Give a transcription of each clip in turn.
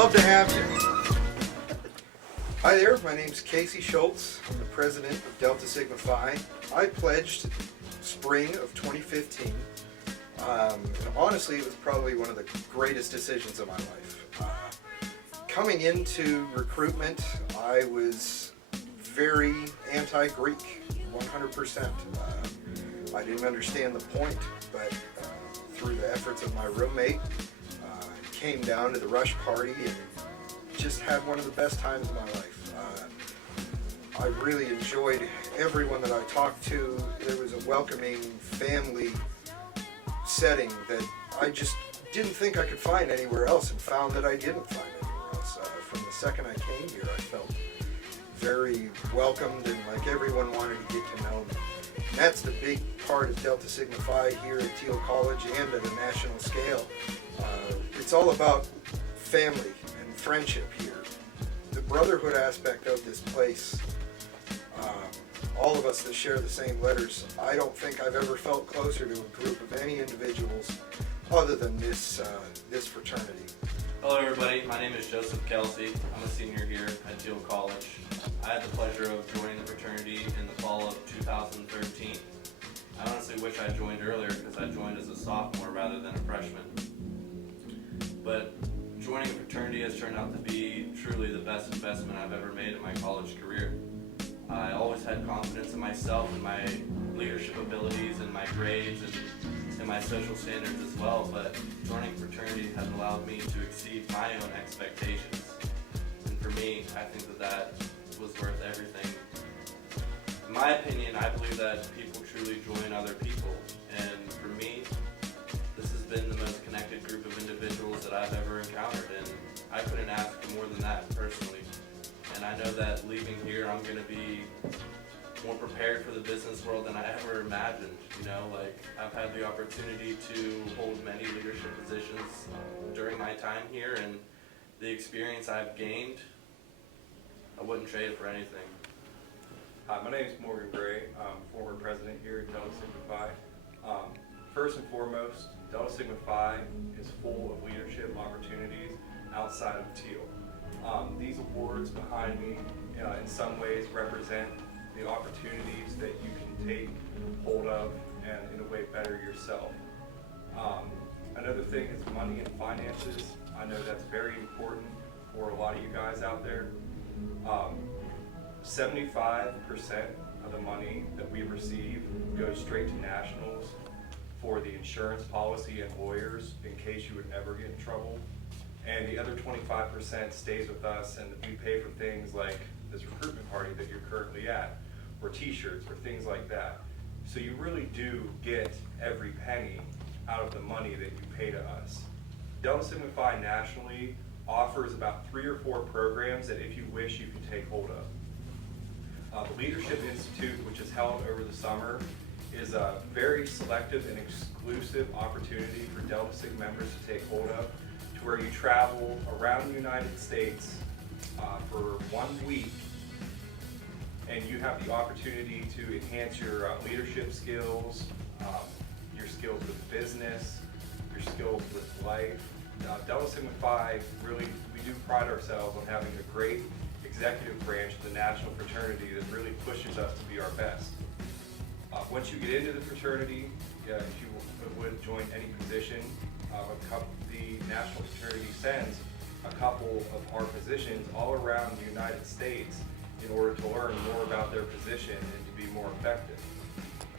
love to have you. Hi there, my name's Casey Schultz. I'm the president of Delta Sigma Phi. I pledged spring of 2015. And honestly, it was probably one of the greatest decisions of my life. Coming into recruitment, I was very anti-Greek, 100%. I didn't understand the point, but through the efforts of my roommate, came down to the rush party and just had one of the best times of my life. I really enjoyed everyone that I talked to. There was a welcoming family setting that I just didn't think I could find anywhere else, and found that I didn't find anywhere else. From the second I came here, I felt very welcomed and like everyone wanted to get to know me. And that's the big part of Delta Sigma Phi here at Thiel College and at a national scale. It's all about family and friendship here. The brotherhood aspect of this place, all of us that share the same letters, I don't think I've ever felt closer to a group of any individuals other than this fraternity. Hello everybody, my name is Joseph Kelsey. I'm a senior here at Thiel College. I had the pleasure of joining the fraternity in the fall of 2013. I honestly wish I joined earlier because I joined as a sophomore rather than a freshman. But joining a fraternity has turned out to be truly the best investment I've ever made in my college career. I always had confidence in myself and my leadership abilities and my grades and my social standards as well, but joining fraternity has allowed me to exceed my own expectations. And for me, I think that was worth everything. In my opinion, I believe that people truly join other people, and for me, this has been the most connected group of individuals that I've ever encountered, and I couldn't ask for more than that personally. And I know that leaving here, I'm going to be more prepared for the business world than I ever imagined. You know, like, I've had the opportunity to hold many leadership positions during my time here, and the experience I've gained, I wouldn't trade it for anything. Hi, my name is Morgan Gray. I'm former president here at Delta Sigma Phi. First and foremost, Delta Sigma Phi is full of leadership opportunities outside of Thiel. These awards behind me in some ways represent the opportunities that you can take hold of and in a way better yourself. Another thing is money and finances. I know that's very important for a lot of you guys out there. 75% of the money that we receive goes straight to nationals for the insurance policy and lawyers in case you would ever get in trouble. And the other 25% stays with us, and we pay for things like this recruitment party that you're currently at, or t-shirts, or things like that. So you really do get every penny out of the money that you pay to us. Delta Sigma Phi nationally offers about 3 or 4 programs that if you wish you can take hold of. The Leadership Institute, which is held over the summer, is a very selective and exclusive opportunity for Delta Sig members to take hold of, to where you travel around the United States for 1 week, and you have the opportunity to enhance your leadership skills, your skills with business, your skills with life. Delta Sigma Phi, really, we do pride ourselves on having a great executive branch of the national fraternity that really pushes us to be our best. Once you get into the fraternity, if you would join any position, the national fraternity sends a couple of our positions all around the United States in order to learn more about their position and to be more effective.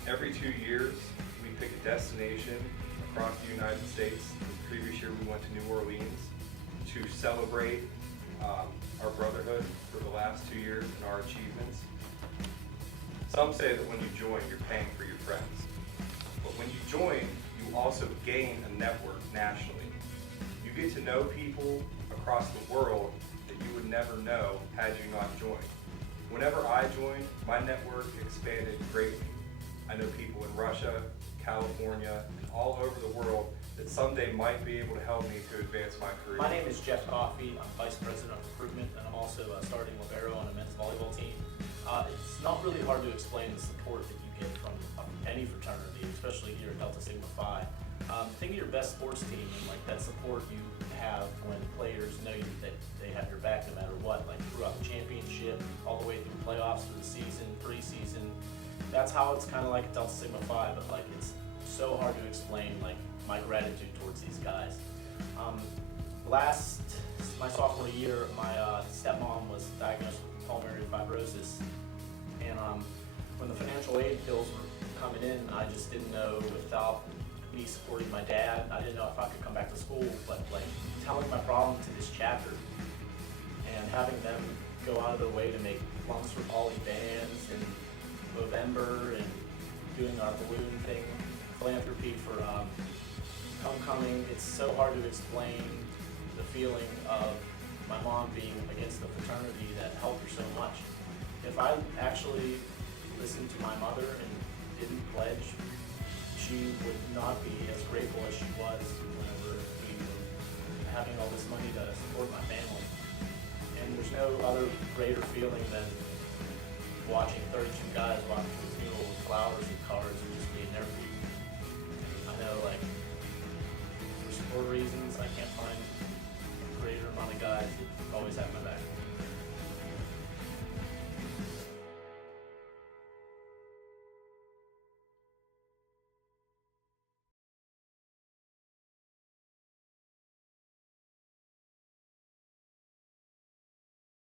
Every 2 years, we pick a destination across the United States. The previous year, we went to New Orleans to celebrate our brotherhood for the last 2 years and our achievements. Some say that when you join, you're paying for your friends. But when you join, you also gain a network nationally. You get to know people across the world that you would never know had you not joined. Whenever I joined, my network expanded greatly. I know people in Russia, California, and all over the world that someday might be able to help me to advance my career. My name is Jeff Coffey. I'm Vice President of Recruitment, and I'm also starting libero on a men's volleyball team. It's not really hard to explain the support that you get from any fraternity, especially here at Delta Sigma Phi. Think of your best sports team and like that support you have when players know that they have your back no matter what, like throughout the championship, all the way through playoffs for the season, preseason. That's how it's kind of like at Delta Sigma Phi, but like it's so hard to explain like my gratitude towards these guys. My sophomore year, my stepmom was diagnosed with pulmonary fibrosis, and when the financial aid bills were coming in, I just didn't know, without me supporting my dad, I didn't know if I could come back to school, but like telling my problem to this chapter and having them go out of their way to make plums for poly bands in November and doing our balloon thing, philanthropy for homecoming, it's so hard to explain the feeling of my mom being against the fraternity that helped her so much. If I actually listened to my mother and didn't pledge, she would not be as grateful as she was whenever we were having all this money to support my family. And there's no other greater feeling than watching 32 guys walk through the funeral with flowers and cards and just being there for you